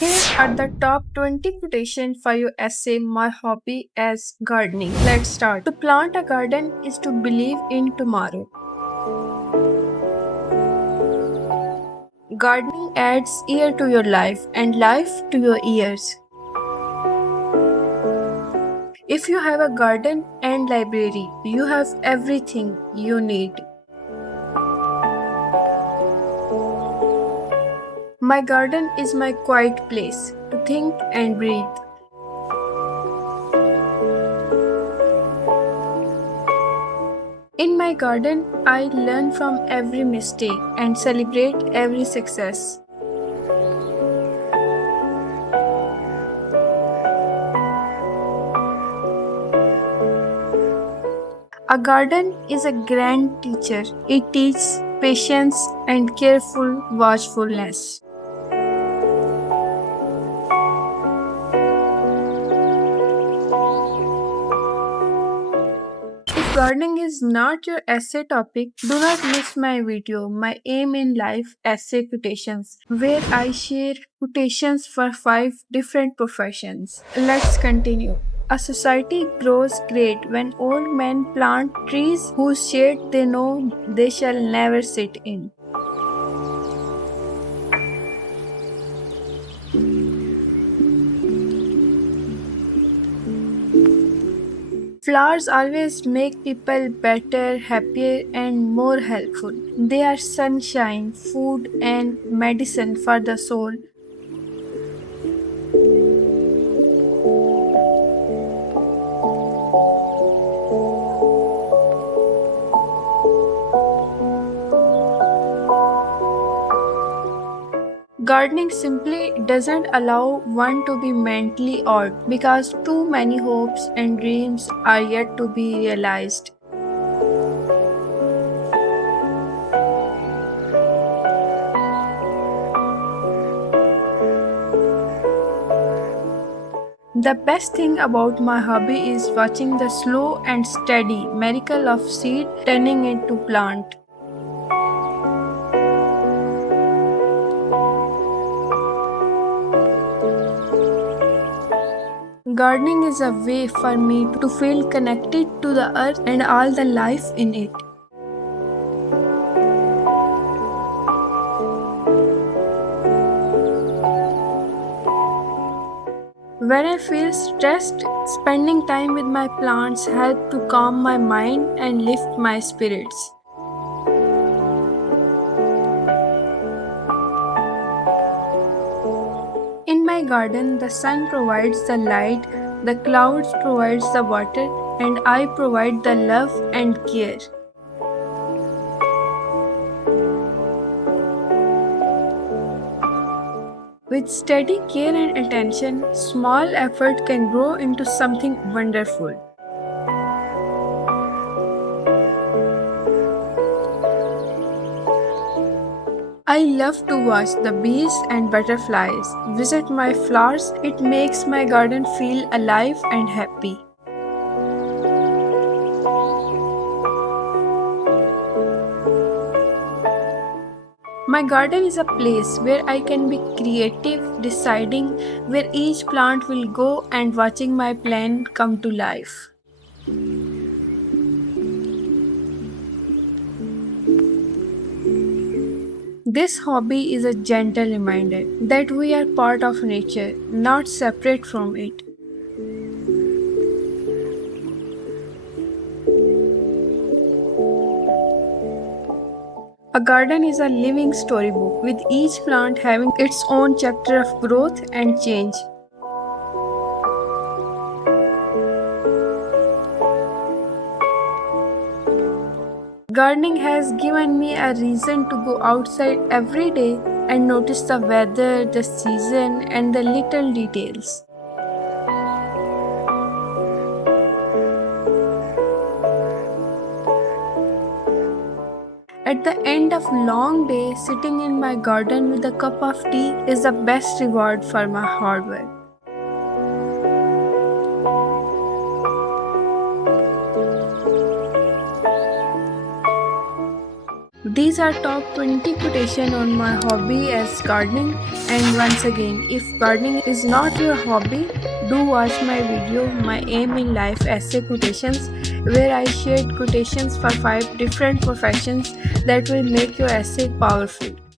Here are the top 20 quotations for your essay My Hobby as Gardening. Let's start. To plant a garden is to believe in tomorrow. Gardening adds ear to your life and life to your ears. If you have a garden and library, you have everything you need. My garden is my quiet place to think and breathe. In my garden, I learn from every mistake and celebrate every success. A garden is a grand teacher. It teaches patience and careful watchfulness. If gardening is not your essay topic, do not miss my video, My Aim in Life Essay Quotations, where I share quotations for 5 different professions. Let's continue. A society grows great when old men plant trees whose shade they know they shall never sit in. Flowers always make people better, happier, and more helpful. They are sunshine, food, and medicine for the soul. Gardening simply doesn't allow one to be mentally odd because too many hopes and dreams are yet to be realized. The best thing about my hobby is watching the slow and steady miracle of seed turning into plant. Gardening is a way for me to feel connected to the earth and all the life in it. When I feel stressed, spending time with my plants help to calm my mind and lift my spirits. In my garden, the sun provides the light, the clouds provides the water, and I provide the love and care. With steady care and attention, small effort can grow into something wonderful. I love to watch the bees and butterflies visit my flowers. It makes my garden feel alive and happy. My garden is a place where I can be creative, deciding where each plant will go and watching my plan come to life. This hobby is a gentle reminder that we are part of nature, not separate from it. A garden is a living storybook, with each plant having its own chapter of growth and change. Gardening has given me a reason to go outside every day and notice the weather, the season, and the little details. At the end of long day, sitting in my garden with a cup of tea is the best reward for my hard work. These are top 20 quotation on my hobby as gardening. And once again, if gardening is not your hobby, do watch my video My Aim in Life Essay Quotations, where I shared quotations for 5 different professions that will make your essay powerful.